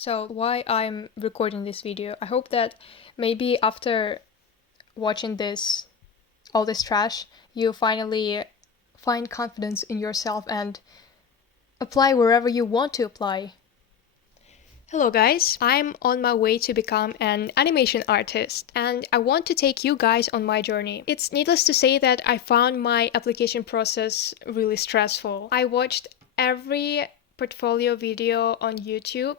So why I'm recording this video? I hope that maybe after watching all this trash, you finally find confidence in yourself and apply wherever you want to apply. Hello guys, I'm on my way to become an animation artist and I want to take you guys on my journey. It's needless to say that I found my application process really stressful. I watched every portfolio video on YouTube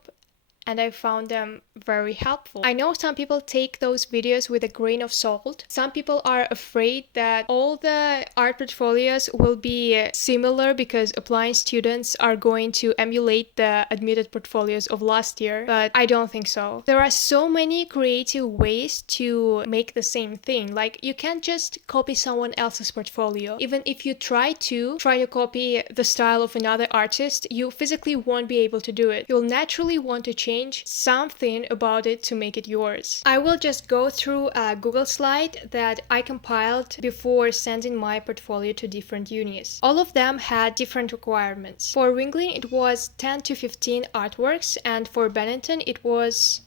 and I found them very helpful. I know some people take those videos with a grain of salt. Some people are afraid that all the art portfolios will be similar because applying students are going to emulate the admitted portfolios of last year, but I don't think so. There are so many creative ways to make the same thing. Like, you can't just copy someone else's portfolio. Even if you try to copy the style of another artist, you physically won't be able to do it. You'll naturally want to change something about it to make it yours. I will just go through a Google slide that I compiled before sending my portfolio to different unis. All of them had different requirements. For Ringling, it was 10 to 15 artworks, and for Bennington, it was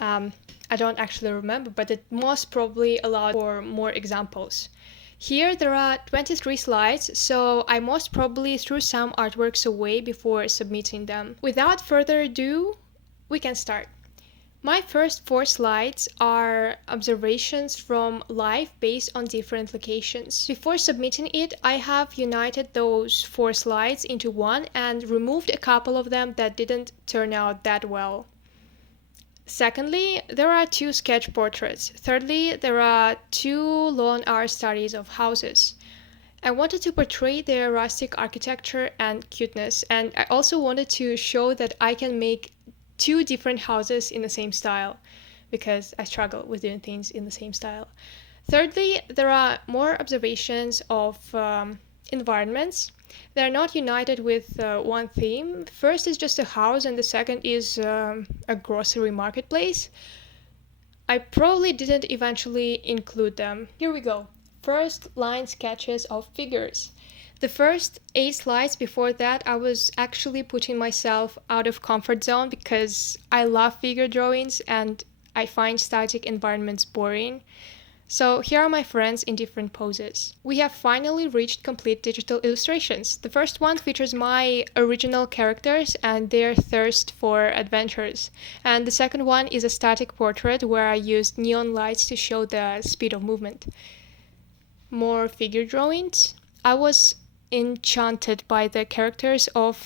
I don't actually remember, but it most probably allowed for more examples. Here there are 23 slides, so I most probably threw some artworks away before submitting them. Without further ado, we can start. My first 4 slides are observations from life based on different locations. Before submitting it, I have united those 4 slides into one and removed a couple of them that didn't turn out that well. Secondly, there are 2 sketch portraits. Thirdly, there are 2 long art studies of houses. I wanted to portray their rustic architecture and cuteness, and I also wanted to show that I can make 2 different houses in the same style, because I struggle with doing things in the same style. Thirdly, there are more observations of environments. They're not united with one theme. First is just a house, and the second is a grocery marketplace. I probably didn't eventually include them. Here we go. First, line sketches of figures. The first 8 slides before that, I was actually putting myself out of comfort zone because I love figure drawings and I find static environments boring. So here are my friends in different poses. We have finally reached complete digital illustrations. The first one features my original characters and their thirst for adventures. And the second one is a static portrait where I used neon lights to show the speed of movement. More figure drawings. I was enchanted by the characters of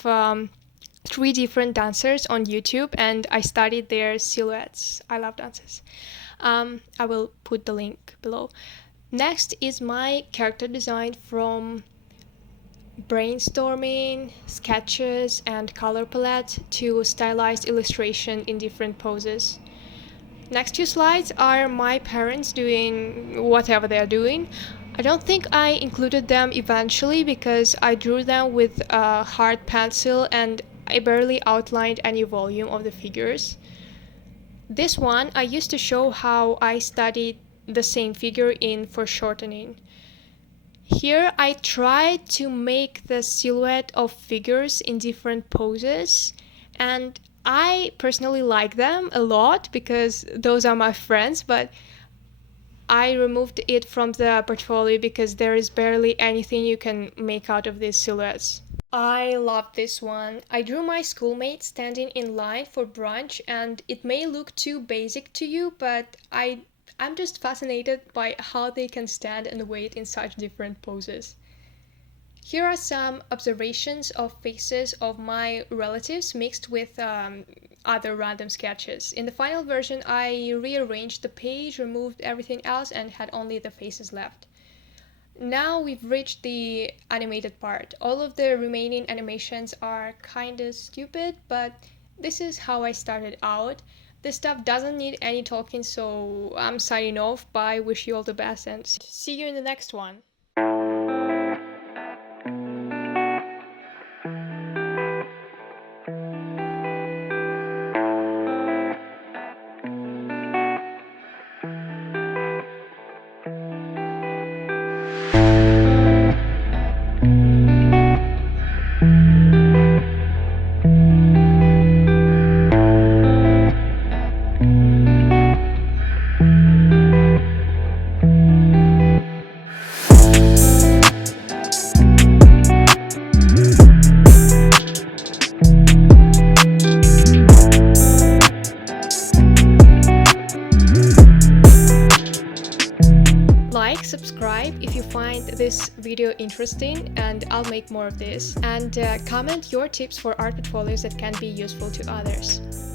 3 different dancers on YouTube, and I studied their silhouettes. I love dances. I will put the link below. Next is my character design from brainstorming, sketches, and color palette to stylized illustration in different poses. Next 2 slides are my parents doing whatever they are doing. I don't think I included them eventually because I drew them with a hard pencil and I barely outlined any volume of the figures. This one I used to show how I studied the same figure in foreshortening. Here I tried to make the silhouette of figures in different poses, and I personally like them a lot because those are my friends, but I removed it from the portfolio because there is barely anything you can make out of these silhouettes. I love this one. I drew my schoolmates standing in line for brunch, and it may look too basic to you, but I'm just fascinated by how they can stand and wait in such different poses. Here are some observations of faces of my relatives mixed with other random sketches. In the final version, I rearranged the page, removed everything else, and had only the faces left. Now we've reached the animated part. All of the remaining animations are kinda stupid, but this is how I started out. This stuff doesn't need any talking, so I'm signing off. Bye, wish you all the best, and see you in the next one. subscribe if you find this video interesting, and I'll make more of this. And comment your tips for art portfolios that can be useful to others.